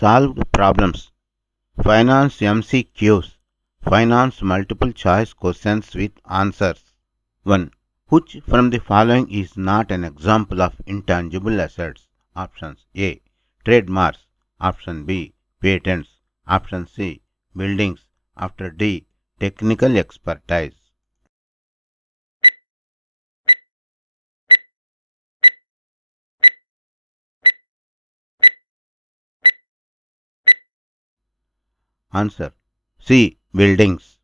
Solved problems. Finance MCQs. Finance multiple choice questions with answers. 1. Which from the following is not an example of intangible assets? Options A. Trademarks. Option B. Patents. Option C. Buildings. After D. Technical expertise. Answer C. Buildings.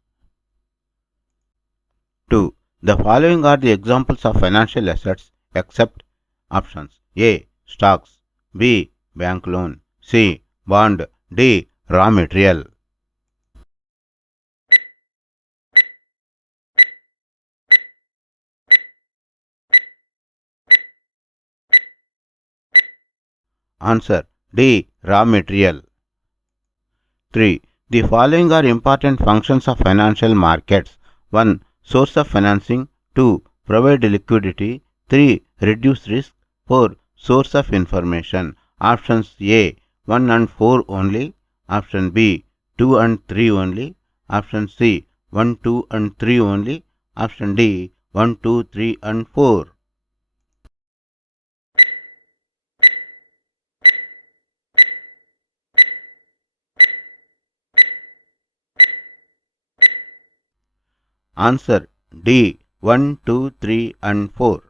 2. The following are the examples of financial assets except options A. Stocks. B. Bank loan. C. Bond. D. Raw material. Answer D. Raw material. 3. The following are important functions of financial markets. 1. Source of financing. 2. Provide liquidity. 3. Reduce risk. 4. Source of information. Options A. 1 and 4 only. Option B. 2 and 3 only. Option C. 1, 2 and 3 only. Option D. 1, 2, 3 and 4. Answer D. 1, 2, 3 and 4.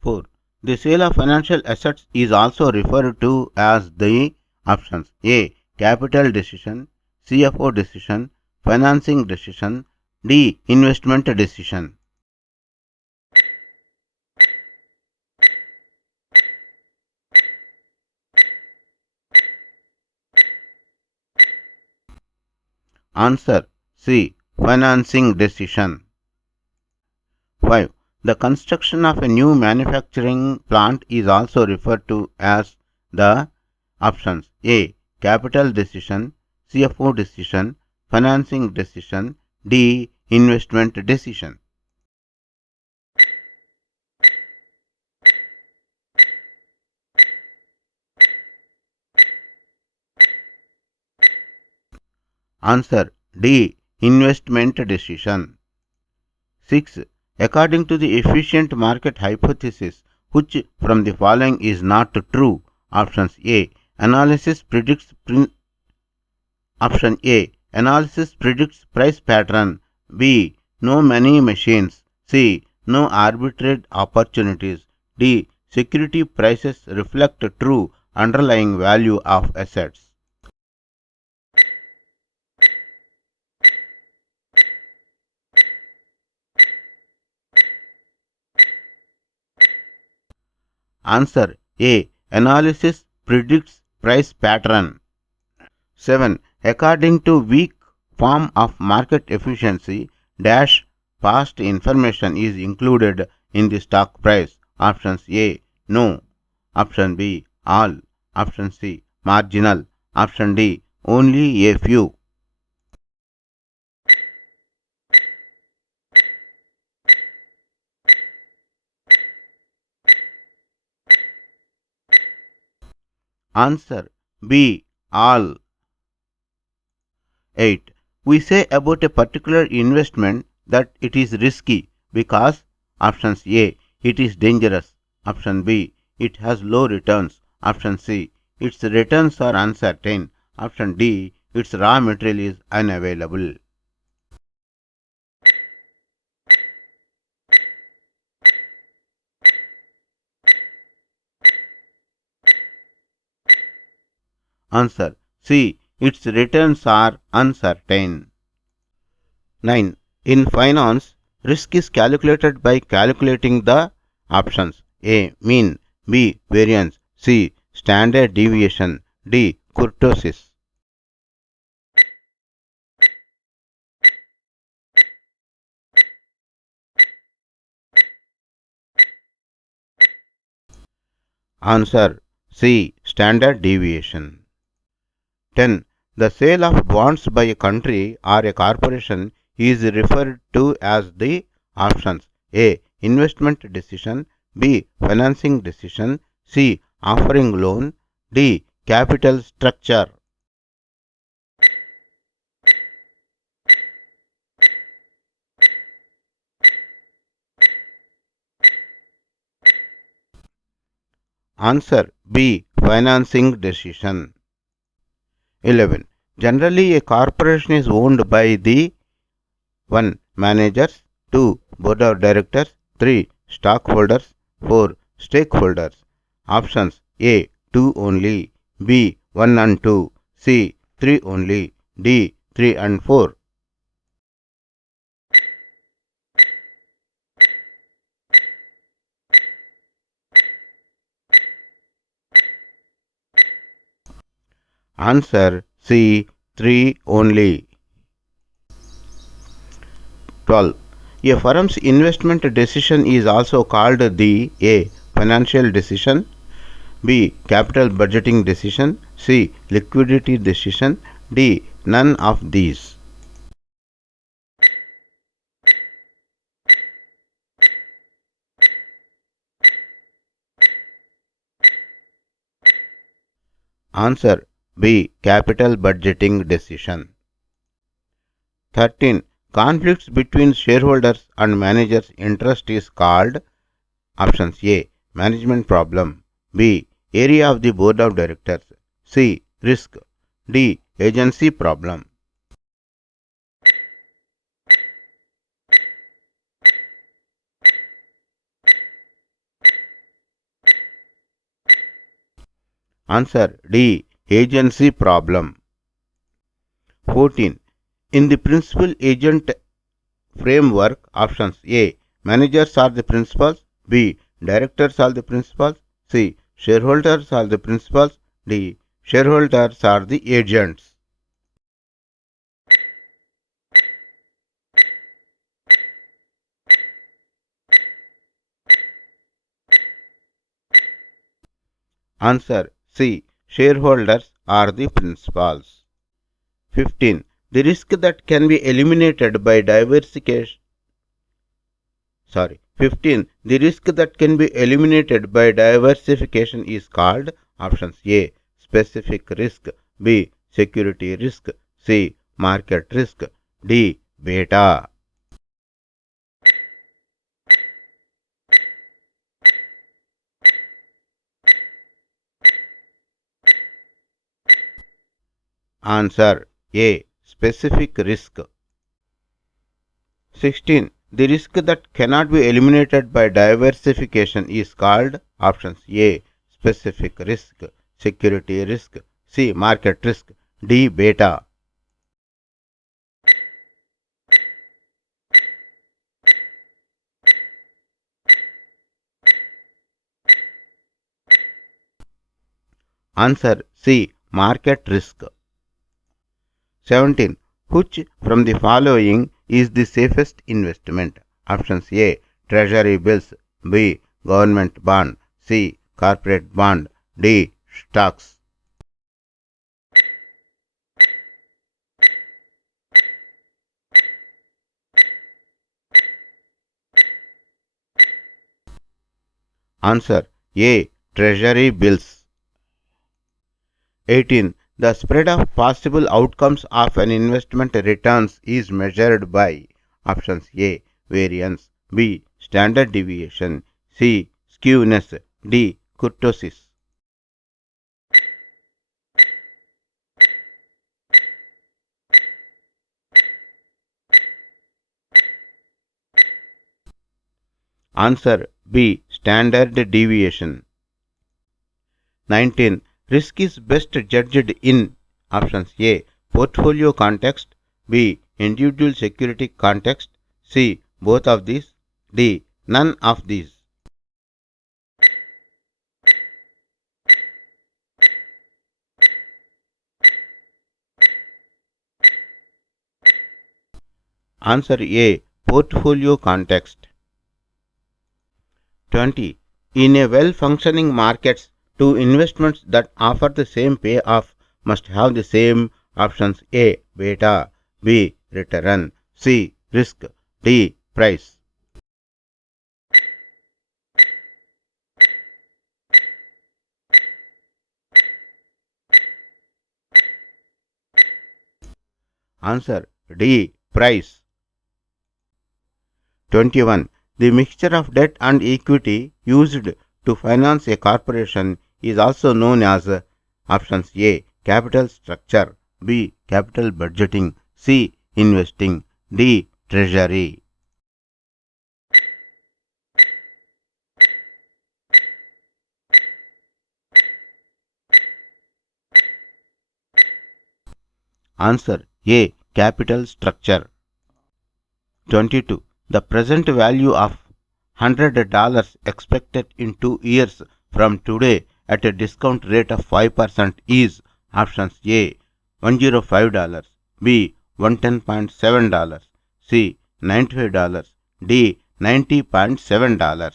4. The sale of financial assets is also referred to as the options A. Capital decision, CFO decision, financing decision, D. Investment decision. Answer C. Financing decision. 5. The construction of a new manufacturing plant is also referred to as the options A. Capital decision, CFO decision, financing decision, D. Investment decision. Answer D. Investment decision. 6. According to the efficient market hypothesis, which from the following is not true? Options A. Analysis predicts Option A. Analysis predicts price pattern. B. No many machines. C. No arbitrage opportunities. D. Security prices reflect true underlying value of assets. Answer A. Analysis predicts price pattern. 7. According to weak form of market efficiency, dash past information is included in the stock price. Options A. No. Option B. All. Option C. Marginal. Option D. Only a few. Answer B. All. 8. We say about a particular investment that it is risky because options A. It is dangerous. Option B. It has low returns. Option C. Its returns are uncertain. Option D. Its raw material is unavailable. Answer C. Its returns are uncertain. 9. In finance, risk is calculated by calculating the options A. Mean, B. Variance, C. Standard deviation, D. Kurtosis. Answer C. Standard deviation. 10. The sale of bonds by a country or a corporation is referred to as the options A. Investment decision, B. Financing decision, C. Offering loan, D. capital structure. Answer B. Financing decision. 11. Generally, a corporation is owned by the 1. Managers, 2. Board of directors, 3. Stockholders, 4. Stakeholders. Options A. 2 only, B. 1 and 2, C. 3 only, D. 3 and 4. Answer C. 3 only. 12. A firm's investment decision is also called the A. Financial decision, B. Capital budgeting decision, C. Liquidity decision, D. None of these. Answer B. Capital budgeting decision. 13. Conflicts between shareholders and managers' interest is called options A. Management problem, B. Area of the board of directors, C. Risk, D. Agency problem. Answer D. Agency problem. 14. In the principal agent framework, options A. Managers are the principals, B. Directors are the principals, C. Shareholders are the principals, D. Shareholders are the agents. Answer C. Shareholders are the principals. 15. The risk that can be eliminated by diversification. 15. The risk that can be eliminated by diversification is called options A. Specific risk, B. Security risk, C. Market risk, D. Beta. Answer A. Specific risk. 16. The risk that cannot be eliminated by diversification is called options A. Specific risk, security risk, C. Market risk, D. Beta. Answer C. Market risk. 17. Which from the following is the safest investment? Options A. Treasury bills, B. Government bond, C. Corporate bond, D. Stocks. Answer A. Treasury bills. 18. The spread of possible outcomes of an investment returns is measured by options A. Variance, B. Standard deviation, C. Skewness, D. Kurtosis. Answer B. Standard deviation. 19. Risk is best judged in options A. Portfolio context, B. Individual security context, C. Both of these, D. None of these. Answer A. Portfolio context. 20. In a well-functioning markets, two investments that offer the same payoff must have the same options A. Beta, B. Return, C. Risk, D. Price. Answer D. Price. 21. The mixture of debt and equity used to finance a corporation is also known as options A. Capital structure, B. Capital budgeting, C. Investing, D. Treasury. Answer A. Capital structure. 22. The present value of $100 expected in 2 years from today at a discount rate of 5% is options A. $105, B. $110.7, C. $95, D. $90.7.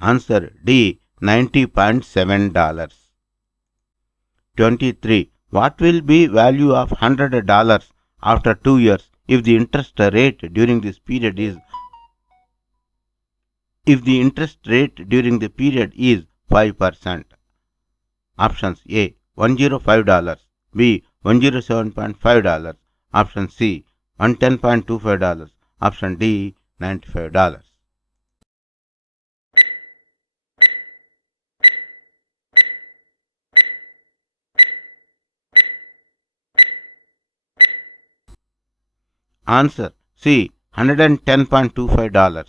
Answer D. $90.7. 23. What will be value of $100 after 2 years if the interest rate during this period is 5%? Options A. $105, B. $107.5, option C. $110.25, option D. $95. Answer C. $110.25.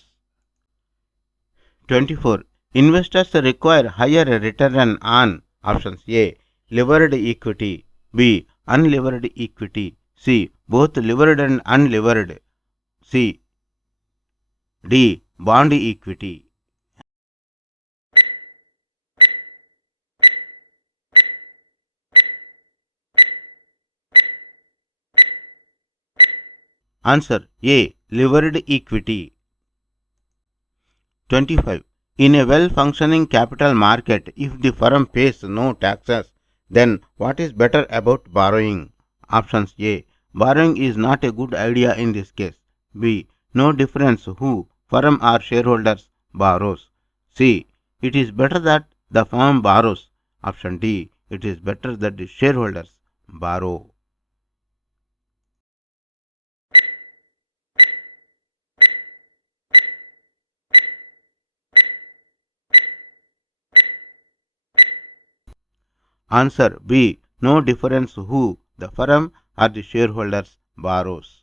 24. Investors require higher return on options A. Levered equity, B. Unlevered equity, C. Both levered and unlevered, C. D. Bond equity. Answer A. Levered equity. 25. In a well-functioning capital market, if the firm pays no taxes, then what is better about borrowing? Options A. Borrowing is not a good idea in this case. B. No difference who, firm or shareholders, borrows. C. It is better that the firm borrows. Option D. It is better that the shareholders borrow. Answer B. No difference who, the firm or the shareholders, borrows.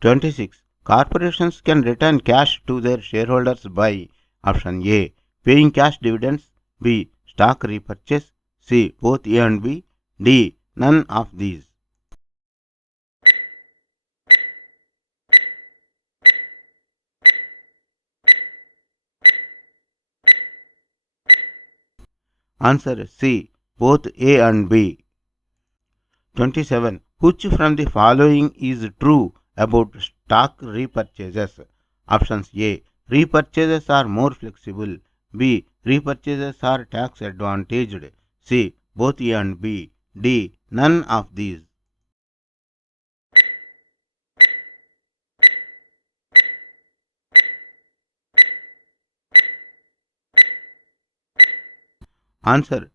26. Corporations can return cash to their shareholders by option A. Paying cash dividends, B. Stock repurchase, C. Both A and B, D. None of these. Answer C. Both A and B. 27. Which from the following is true about stock repurchases? Options A. Repurchases are more flexible. B. Repurchases are tax advantaged. C. Both A and B. D. None of these. Answer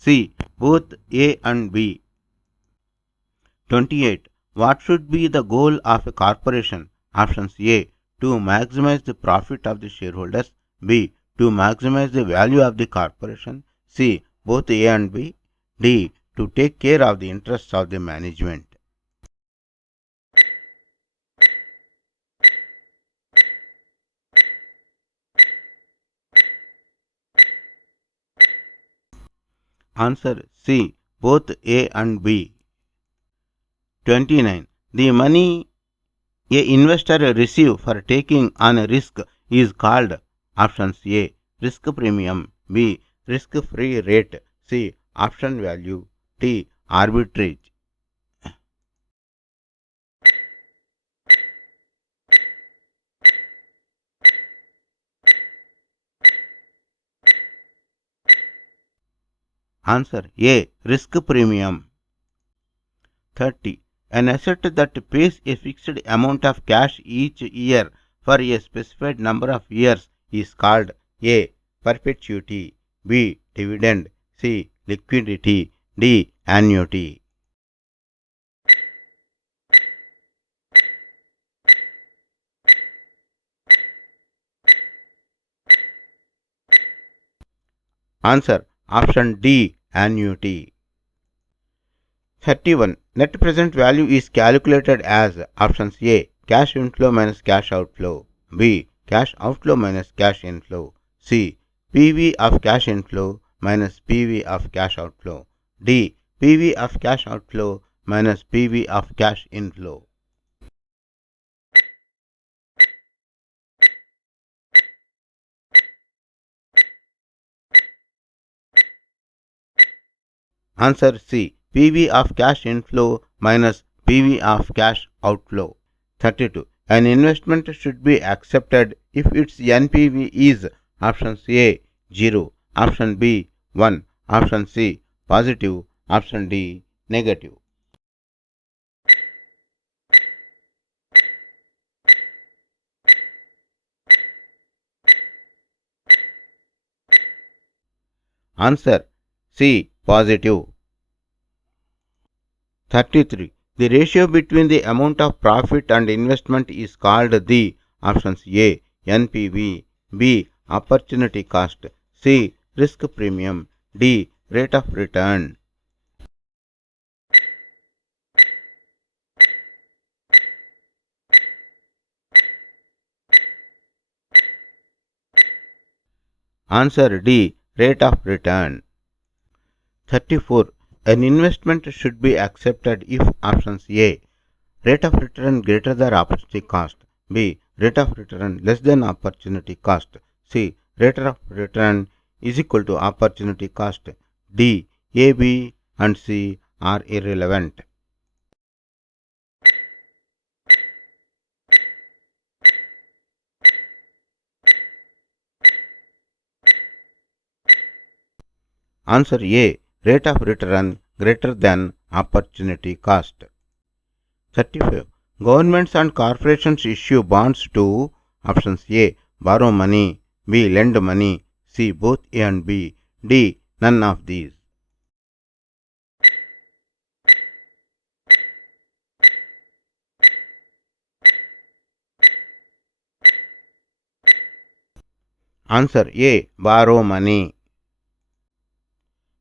C. Both A and B. 28. What should be the goal of a corporation? Options A. To maximize the profit of the shareholders. B. To maximize the value of the corporation. C. Both A and B. D. To take care of the interests of the management. Answer C. Both A and B. 29. The money a investor receives for taking on a risk is called options A. Risk premium, B. Risk free rate, C. Option value, D. Arbitrage. Answer A. Risk premium. 30. An asset that pays a fixed amount of cash each year for a specified number of years is called A. Perpetuity, B. Dividend, C. Liquidity, D. Annuity. Answer option D. Annuity. 31. Net present value is calculated as options A. Cash inflow minus cash outflow, B. Cash outflow minus cash inflow, C. PV of cash inflow minus PV of cash outflow, D. PV of cash outflow minus PV of cash inflow. Answer C. PV of cash inflow minus PV of cash outflow. 32. An investment should be accepted if its NPV is option A 0, option B 1, option C positive, option D negative. Answer C positive. 33. The ratio between the amount of profit and investment is called the options A NPV, B opportunity cost, C risk premium, D rate of return. Answer D rate of return. 34. An investment should be accepted if options A rate of return greater than opportunity cost, B rate of return less than opportunity cost, C rate of return is equal to opportunity cost, D A, B and C are irrelevant. Answer A rate of return greater than opportunity cost. 35. Governments and corporations issue bonds to options A borrow money, B lend money, C both A and B, D none of these. Answer A borrow money.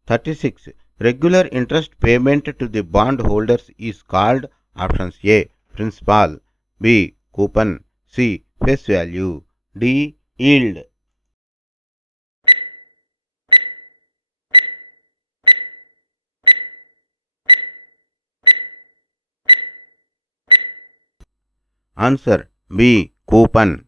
36. Regular interest payment to the bond holders is called options A principal, B coupon, C face value, D yield. Answer B coupon.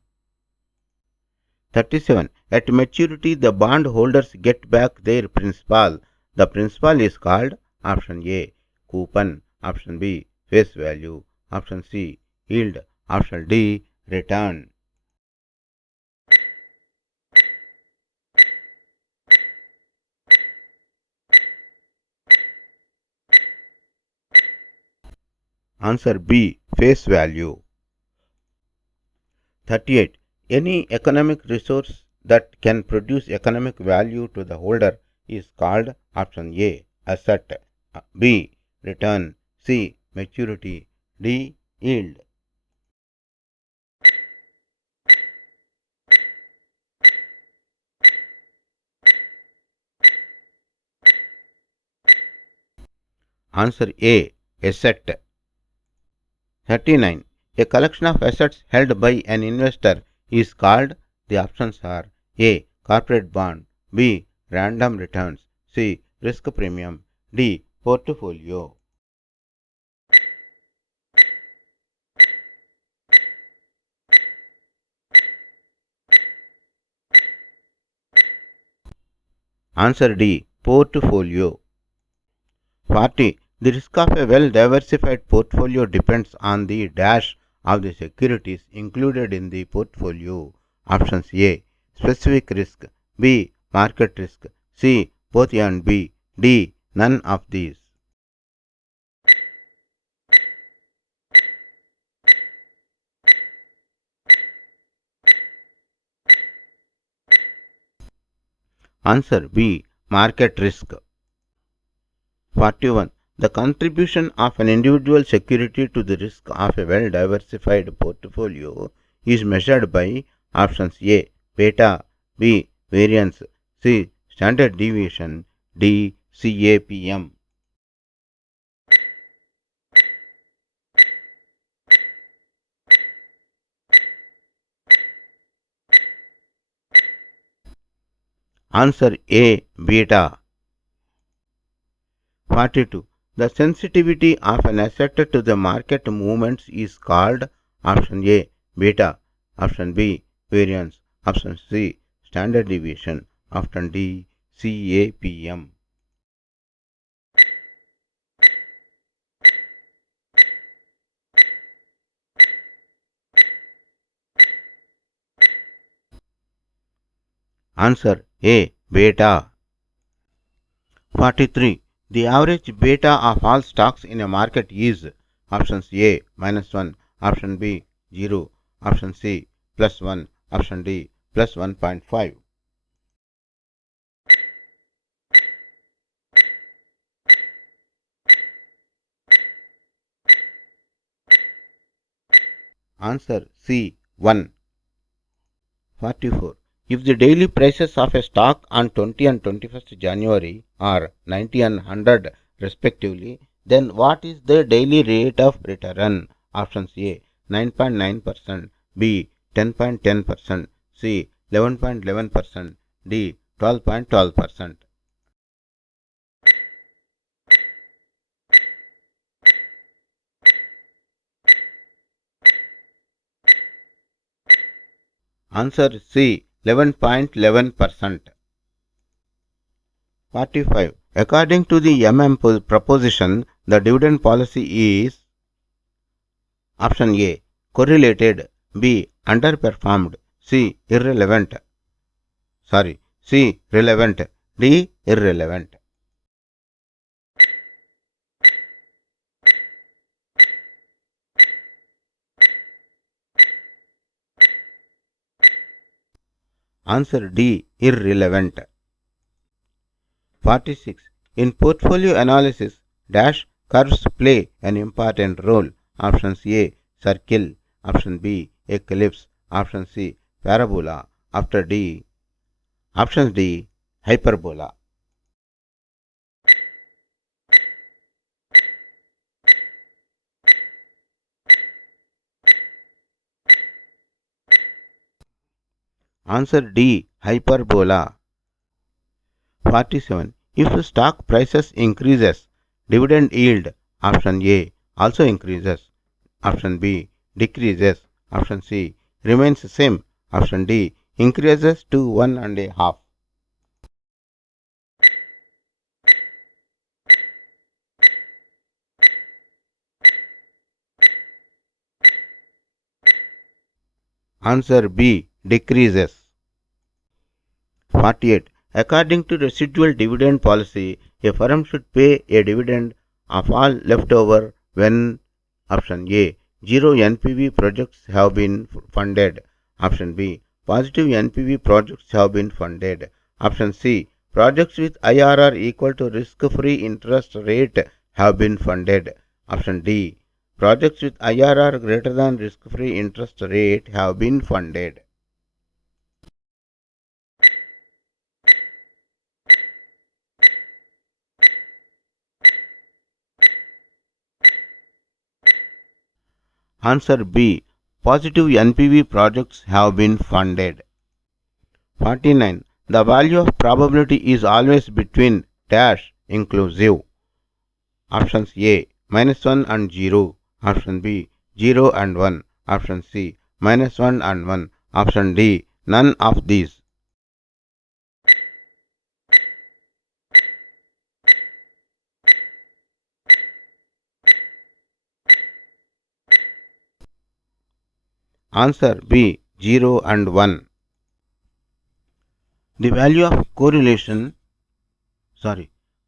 37. At maturity the bond holders get back their principal. The principal is called option A coupon, option B face value, option C yield, option D return. Answer B face value. 38. Any economic resource that can produce economic value to the holder is called option A asset, B return, C maturity, D yield. Answer A asset. 39. A collection of assets held by an investor is called, the options are A corporate bond, B random returns, C risk premium, D portfolio. Answer D portfolio. 40. The risk of a well diversified portfolio depends on the dash of the securities included in the portfolio. Options A specific risk, B market risk, C both A and B, D none of these. Answer B. Market risk. 41. The contribution of an individual security to the risk of a well-diversified portfolio is measured by options A. Beta, B. Variance, C. Standard deviation, D. CAPM. Answer A. Beta. 42. The sensitivity of an asset to the market movements is called option A. Beta, option B. Variance, option C. Standard deviation, option D. CAPM. Answer A. Beta. 43. The average beta of all stocks in a market is options A -1, option B 0, option C +1, option D +1.5. Answer C 1. 44. If the daily prices of a stock on 20 and 21st January are 90 and 100 respectively, then what is the daily rate of return? Options A 9.9%, B 10.10%, C 11.11%, D 12.12%. Answer C 11.11%. 45. According to the proposition, the dividend policy is option A. Correlated, B. Underperformed, C. C. Relevant, D. Irrelevant. Answer D. Irrelevant. 46. In portfolio analysis, dash curves play an important role. Options A. Circle, option B. Ellipse, option C. Parabola, option D. Hyperbola. Answer D. Hyperbola. 47. If stock prices increases, dividend yield, option A, also increases, option B, decreases, option C, remains same, option D, increases to 1.5. Answer B, decreases. 48. According to residual dividend policy, a firm should pay a dividend of all leftover when option A. Zero NPV projects have been funded. Option B. Positive NPV projects have been funded. Option C. Projects with IRR equal to risk-free interest rate have been funded. Option D. Projects with IRR greater than risk-free interest rate have been funded. Answer B. Positive NPV projects have been funded. 49. The value of probability is always between dash inclusive. Options A. -1 and 0. Option B. 0 and 1. Option C. -1 and 1. Option D. None of these. Answer B. 0 and 1. The value of correlation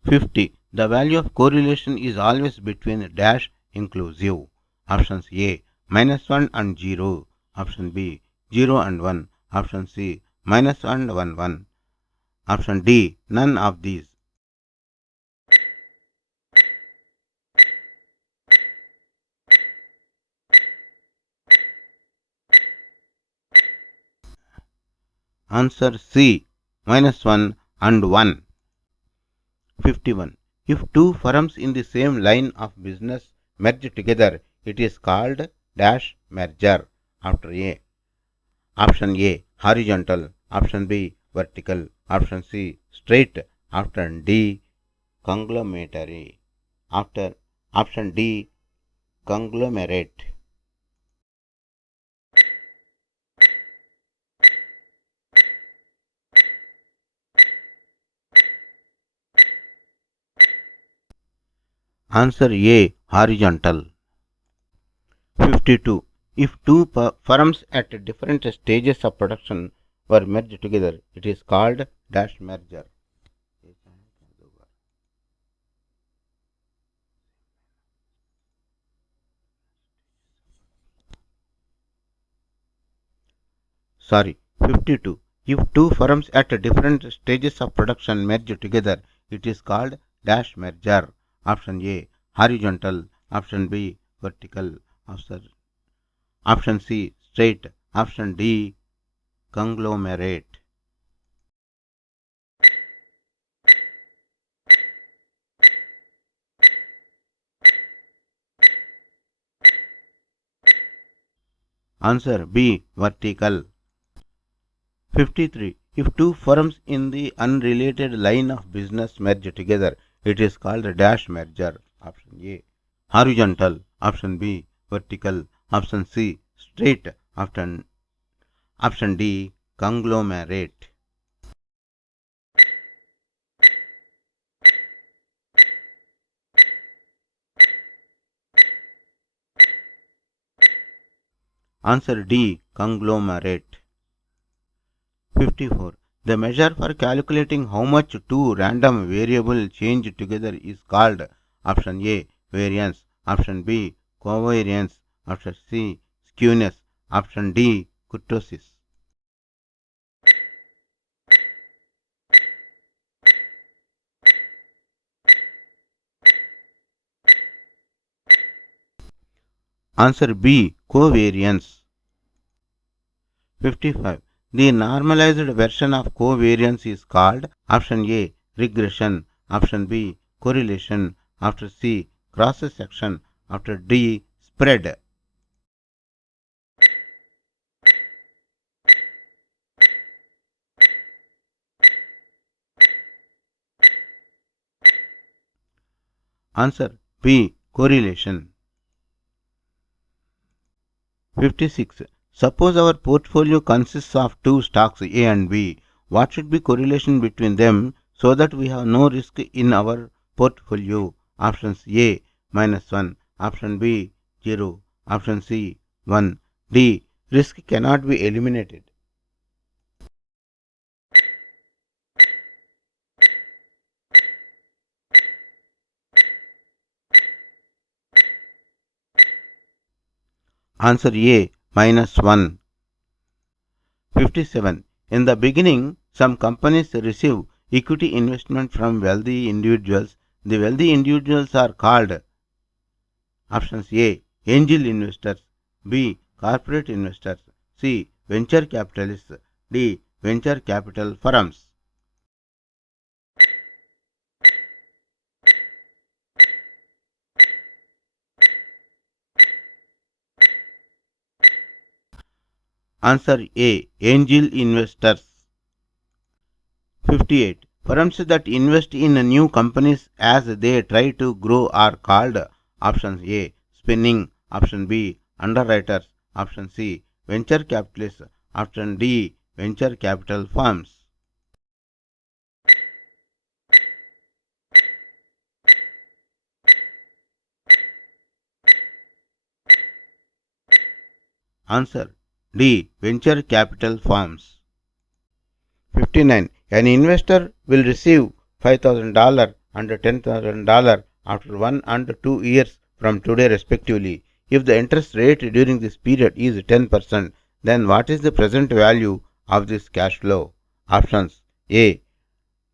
50. The value of correlation is always between dash inclusive. Options A. -1 and 0. Option B. 0 and 1. Option C. -1 and 1. Option D, none of these. Answer C, -1 and 1. 51. If two firms in the same line of business merge together, it is called dash merger. After A. Option A, horizontal. Option B, vertical. Option C, straight. Option D, conglomerate. After Option D, conglomerate. Answer A, horizontal. 52. If two firms at different stages of production were merged together, it is called dash merger. Sorry, 52. If two firms at different stages of production merge together, it is called dash merger. Option A, horizontal. Option B, vertical. Option C, straight. Option D, conglomerate. Answer B, vertical. 53. If two firms in the unrelated line of business merge together, it is called a dash merger. Option A, horizontal. Option B, vertical. Option C, straight. Option D, conglomerate. Answer D, conglomerate. 54. The measure for calculating how much two random variables change together is called Option A, variance. Option B, covariance. Option C, skewness. Option D, kurtosis. Answer B, covariance. 55. The normalized version of covariance is called Option A, regression. Option B, correlation. Option C, cross section. Option D, spread. Answer B, correlation. 56. Suppose our portfolio consists of two stocks A and B. What should be correlation between them so that we have no risk in our portfolio? Options A, -1. Option B, 0. Option C, 1. D, risk cannot be eliminated. Answer A, -1. 57. In the beginning, some companies receive equity investment from wealthy individuals. The wealthy individuals are called Options A, angel investors. B, corporate investors. C, venture capitalists. D, venture capital firms. Answer A, angel investors. 58. Firms that invest in new companies as they try to grow are called Options A, spinning. Option B, underwriters. Option C, venture capitalists. Option D, venture capital firms. Answer D, venture capital firms. 59. An investor will receive $5,000 and $10,000 after 1 and 2 years from today respectively. If the interest rate during this period is 10%, then what is the present value of this cash flow? Options A,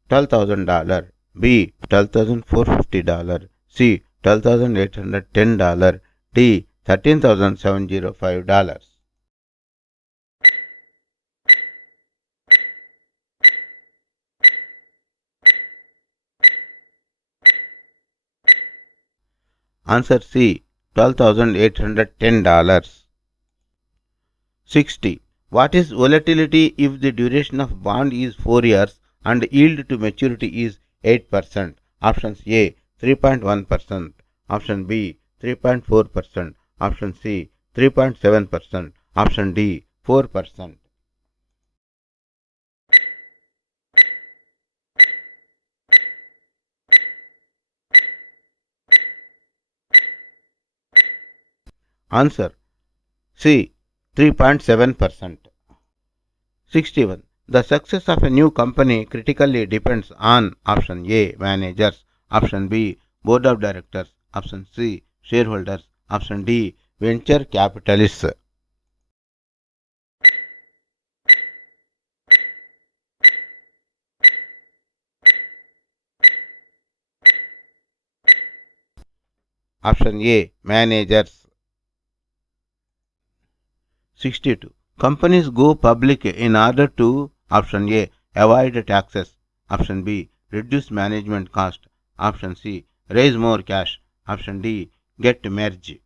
$12,000, B. $12,450, C. $12,810, D. $13,705. Answer C. $12,810. 60. What is volatility if the duration of bond is 4 years and yield to maturity is 8%? Options A 3.1%, option B 3.4%, option C 3.7%, option D 4%. Answer C 3.7%. 61. The success of a new company critically depends on option A managers, option B board of directors, option C shareholders, option D venture capitalists. Option A managers. 62. Companies go public in order to option A avoid taxes, option B reduce management cost, option C raise more cash, option D get merge.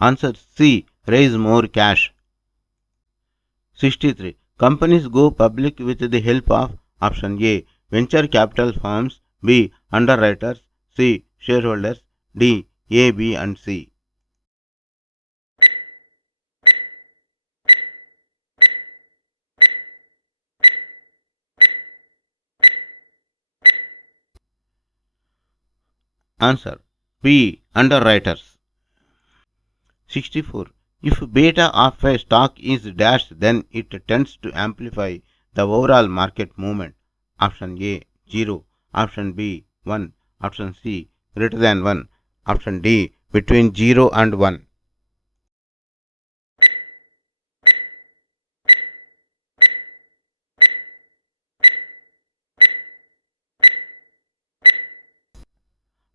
Answer C raise more cash. 63. Companies go public with the help of option A venture capital firms, B underwriters, C shareholders, D A, B and C. Answer B underwriters. 64. If beta of a stock is dashed, then it tends to amplify the overall market movement. Option A 0, option B 1, option C greater than 1, option D between 0 and 1.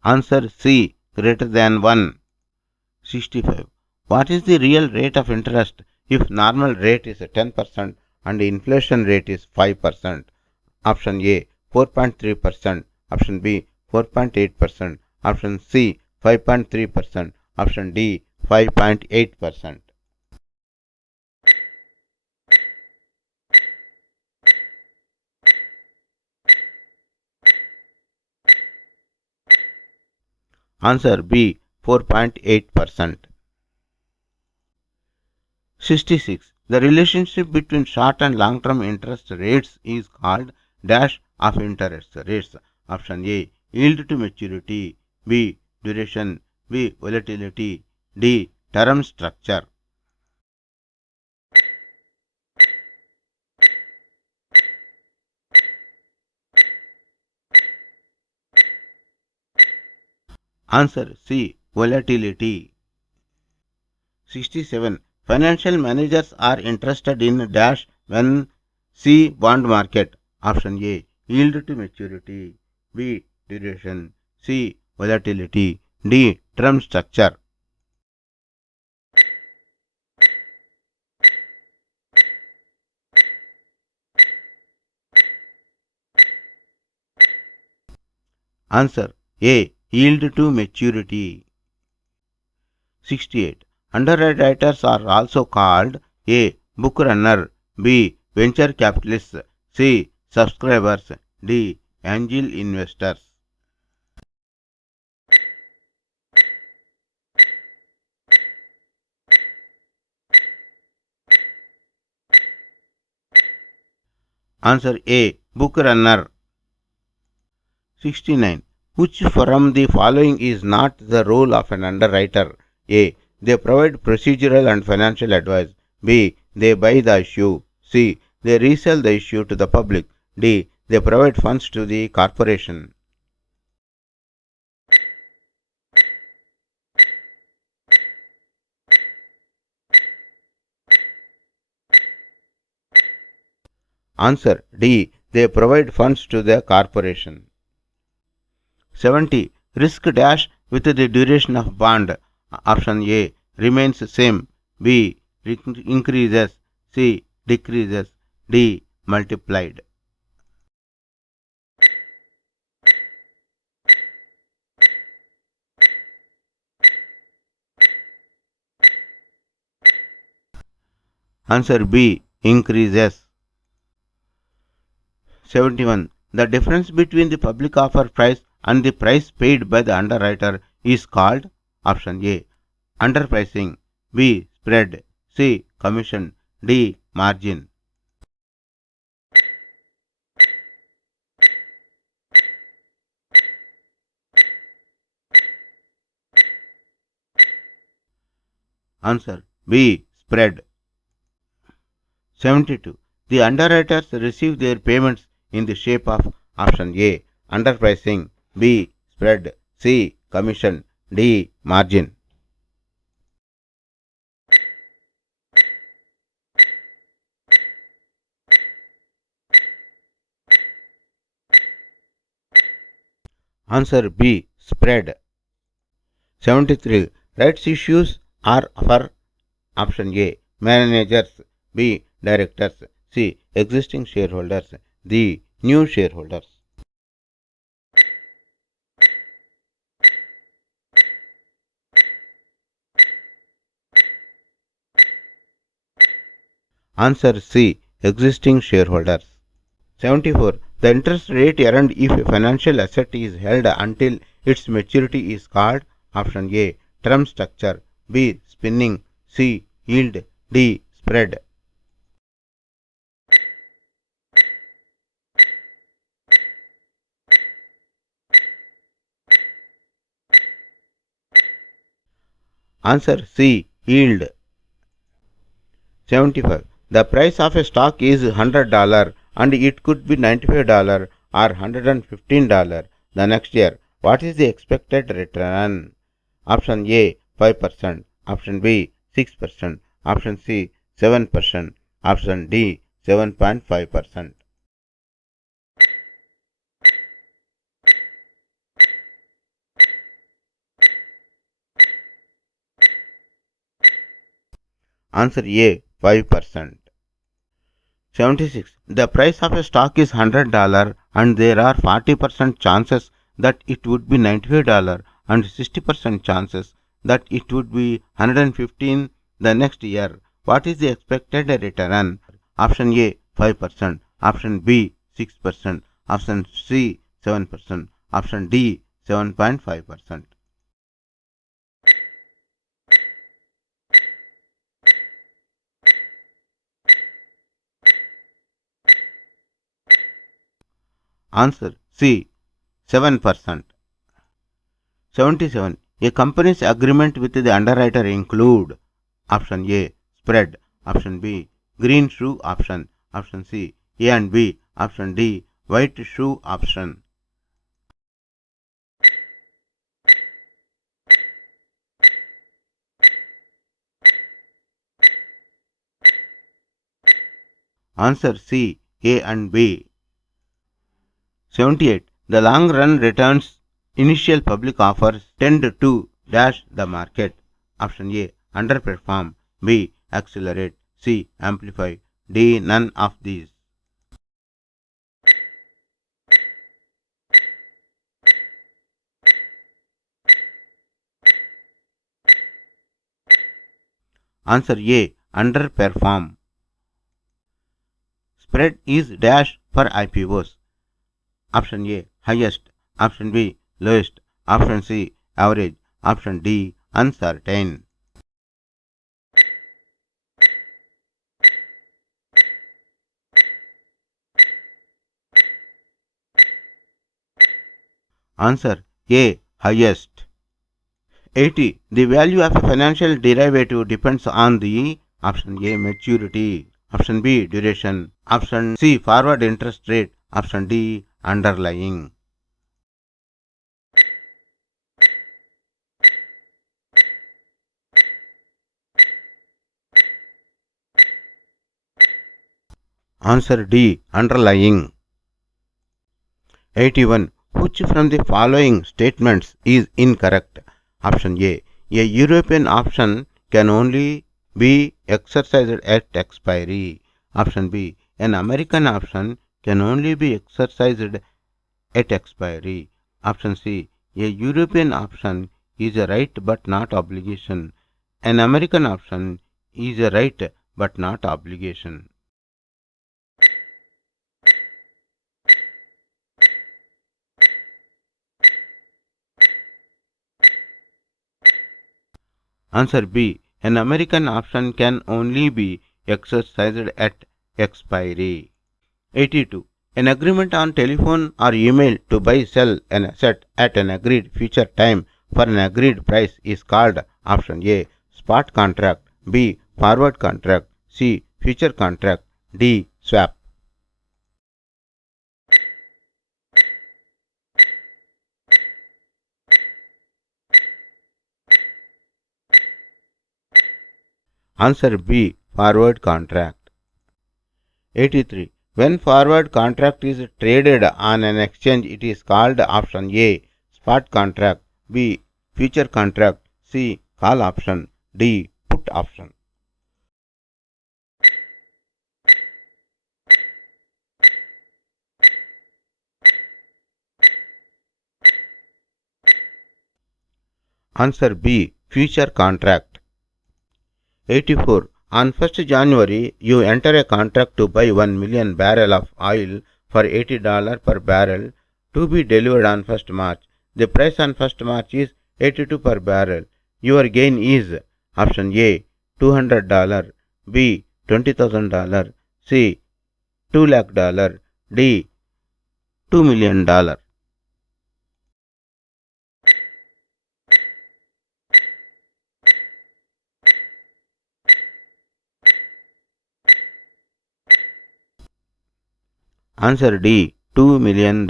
Answer C greater than 1. 65. What is the real rate of interest if normal rate is 10% and inflation rate is 5%? Option A 4.3%, option B 4.8%, option C 5.3%, option D 5.8%. Answer B 4.8%. 66. The relationship between short and long term interest rates is called dash of interest rates. Option A yield to maturity, B duration, B volatility, D term structure. Answer C volatility. 67. Financial managers are interested in dash when C bond market. Option A yield to maturity, B duration, C volatility, D term structure. Answer A yield to maturity. 68. Underwriters are also called A book runner, B venture capitalists, C subscribers, D angel investors. Answer A book runner. 69. Which from the following is not the role of an underwriter? A. They provide procedural and financial advice. B. They buy the issue. C. They resell the issue to the public. D. They provide funds to the corporation. Answer D. They provide funds to the corporation. 70. Risk dash with the duration of bond. Option A remains same. B increases. C decreases. D multiplied. Answer B increases. 71. The difference between the public offer price and the price paid by the underwriter is called option A underpricing, B spread, C commission, D margin. Answer B spread. 72. The underwriters receive their payments in the shape of option A underpricing, B spread, C commission, D margin. Answer B spread. 73. Rights issues are for option A managers, B directors, C existing shareholders, D new shareholders. Answer C existing shareholders. 74. The interest rate earned if a financial asset is held until its maturity is called option A term structure, B spinning, C yield, D spread. Answer C yield. 75. The price of a stock is $100 and it could be $95 or $115 the next year. What is the expected return? Option A 5%, option B 6%, option C 7%, option D 7.5%. Answer A 5%. 76. The price of a stock is $100 and there are 40% chances that it would be $95 and 60% chances that it would be 115 the next year. What is the expected return? Option A 5%, option B 6%, option C 7%, option D 7.5%. Answer C 7%. 77. A company's agreement with the underwriter include option A spread, option B green shoe option, option C A and B, option D white shoe option. Answer C A and B. 78. The long run returns initial public offers tend to dash the market. Option A underperform, B accelerate, C amplify, D none of these. Answer A underperform. Spread is dash for IPOs. Option A highest, option B lowest, option C average, option D uncertain. Answer A highest. 80. The value of a financial derivative depends on the option A maturity, option B duration, option C forward interest rate, option D underlying. Answer D. Underlying. 81. Which from the following statements is incorrect? Option A. A European option can only be exercised at expiry. Option B. An American option can only be exercised at expiry. Option C. A European option is a right but not obligation. An American option is a right but not obligation. Answer B. An American option can only be exercised at expiry. 82. An agreement on telephone or email to buy sell an asset at an agreed future time for an agreed price is called option A. Spot contract, B. Forward contract, C. Future contract, D. Swap. Answer B. Forward contract. 83. When forward contract is traded on an exchange, it is called option A. Spot contract, B. Future contract, C. Call option, D. Put option. Answer B. Future contract. 84. On 1st January, you enter a contract to buy 1 million barrel of oil for $80 per barrel to be delivered on 1st March. The price on 1st March is 82 per barrel. Your gain is option A. $200, B. $20,000, C. $2 lakh, D. $2 million. Answer D. $2 million.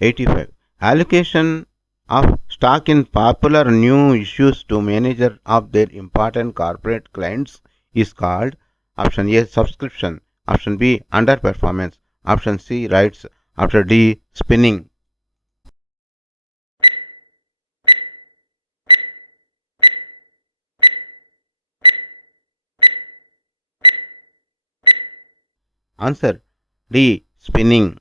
85. Allocation of stock in popular new issues to manager of their important corporate clients is called option A. Subscription, option B. Underperformance, option C. Rights, option D. Spinning. Answer D. Spinning.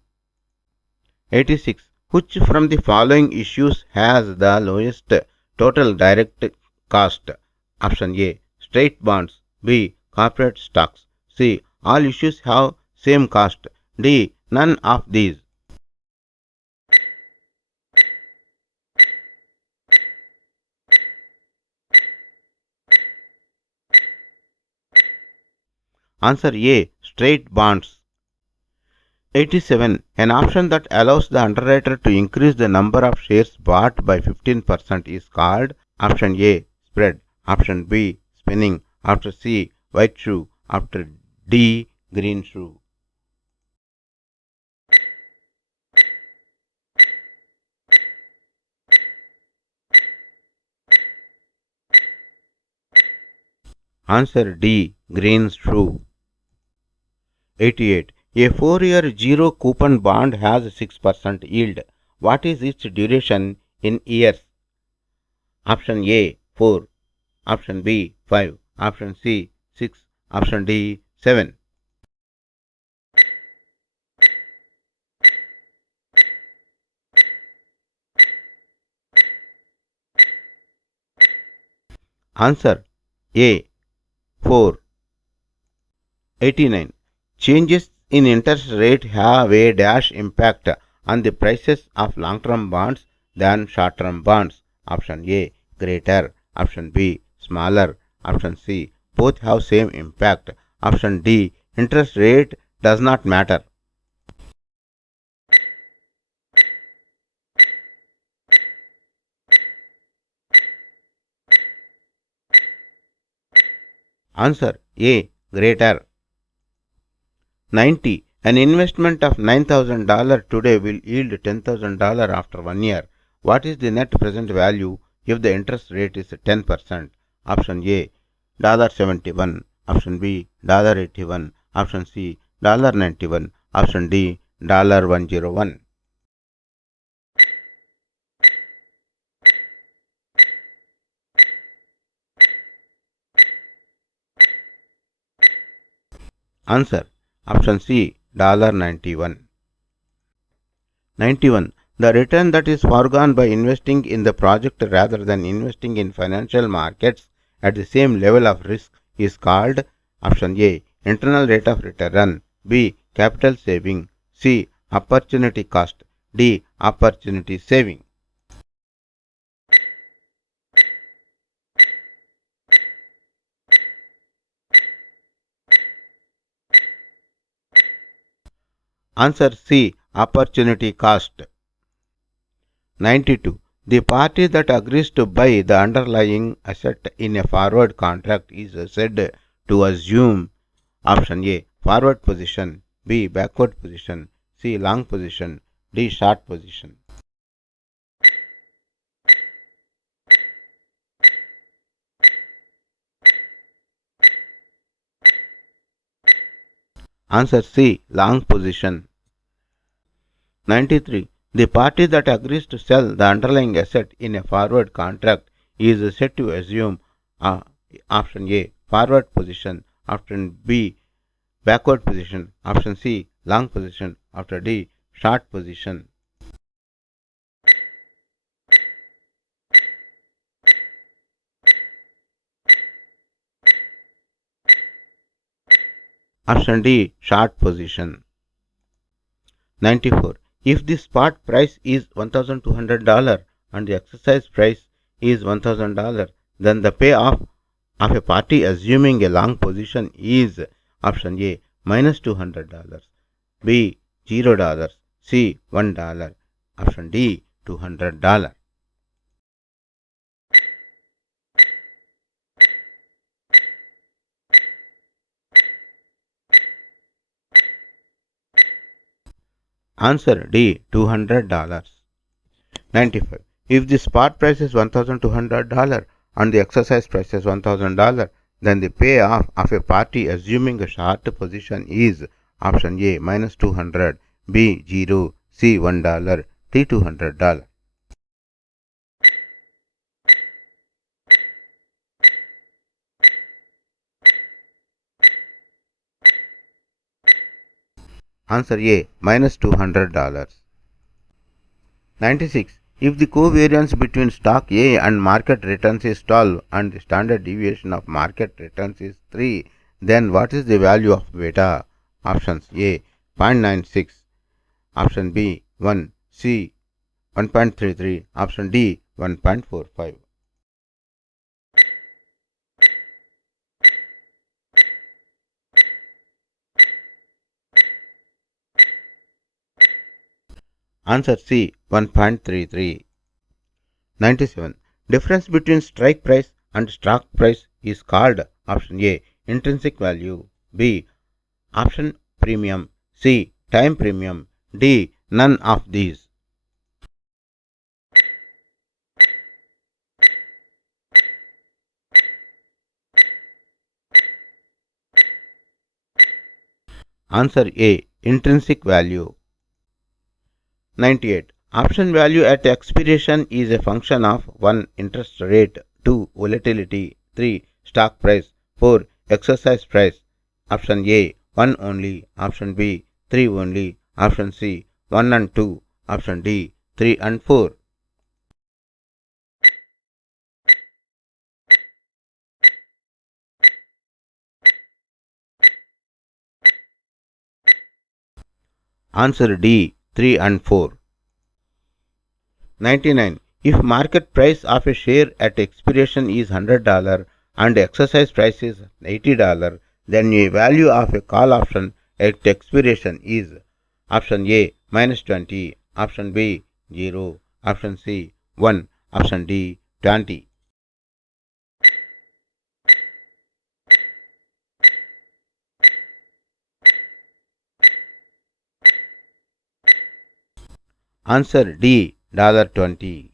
86. Which from the following issues has the lowest total direct cost? Option A. Straight bonds, B. Corporate stocks, C. All issues have same cost, D. None of these. Answer A. Straight bonds. 87. An option that allows the underwriter to increase the number of shares bought by 15% is called option A. Spread, option B. Spinning, option C. White shoe, option D. Green shoe. Answer D. Green shoe. 88. A 4-year zero coupon bond has 6% yield. What is its duration in years? Option A 4, option B 5, option C 6, option D 7. Answer A 4. 89. Changes in interest rate have a dash impact on the prices of long-term bonds than short-term bonds. Option A greater, option B smaller, option C both have same impact, option D interest rate does not matter. Answer A greater. 90. An investment of $9,000 today will yield $10,000 after 1 year. What is the net present value if the interest rate is 10%? Option A $71, option B $81, option C $91, option D $101. Answer option C $91. 91. The return that is foregone by investing in the project rather than investing in financial markets at the same level of risk is called option A internal rate of return, B capital saving, C opportunity cost, D opportunity saving. Answer C opportunity cost. 92. The party that agrees to buy the underlying asset in a forward contract is said to assume option A forward position, B backward position, C long position, D short position. Answer C long position. 93. The party that agrees to sell the underlying asset in a forward contract is said to assume option A forward position, option B backward position, option C long position, option D short position. Option D short position. 94. If the spot price is $1,200 and the exercise price is $1,000, then the payoff of a party assuming a long position is option A minus $200, B $0, C $1, option D $200. Answer D $200. 95. If the spot price is $1,200 and the exercise price is $1,000, then the payoff of a party assuming a short position is option A minus 200, B 0, C $1, D $200. Answer A minus $200. 96. If the covariance between stock A and market returns is 12 and the standard deviation of market returns is 3, then what is the value of beta? Options A 0.96, option B 1, C 1.33, option D 1.45. Answer C 1.33. 97. Difference between strike price and stock price is called option A intrinsic value, B option premium, C time premium, D none of these. Answer A intrinsic value. 98. Option value at expiration is a function of 1. Interest rate, 2. Volatility, 3. Stock price, 4. Exercise price. Option A 1 only, option B 3 only, option C 1 and 2, option D 3 and 4. Answer D 3 and 4. 99. If market price of a share at expiration is $100 and exercise price is $80, then a value of a call option at expiration is option A minus 20, option B 0, option C 1, option D 20. Answer D $20.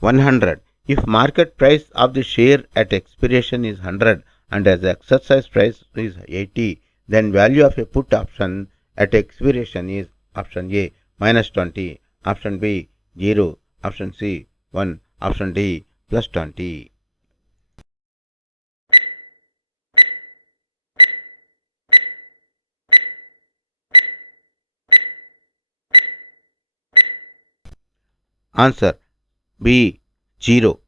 100. If market price of the share at expiration is 100 and as the exercise price is 80, then value of a put option at expiration is option A minus 20, option B 0, option C 1, option D plus 20. Answer B 0.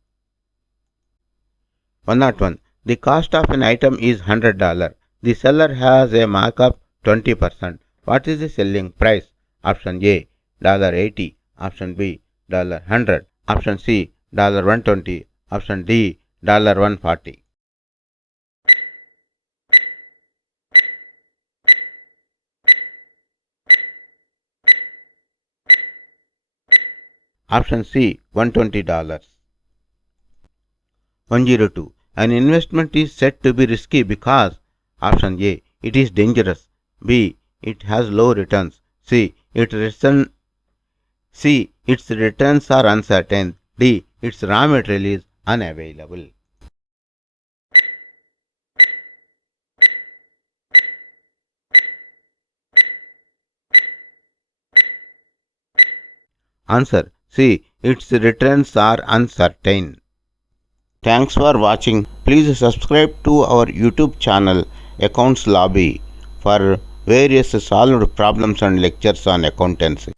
101. The cost of an item is $100. The seller has a markup 20%. What is the selling price? Option A $80, option B $100, option C $120, option D $140. Option C $120. 102. An investment is said to be risky because option A it is dangerous, B it has low returns, C its returns are uncertain, D its raw material is unavailable. Answer C its returns are uncertain. Thanks for watching. Please subscribe to our YouTube channel Accounts Lobby for various solved problems and lectures on accountancy.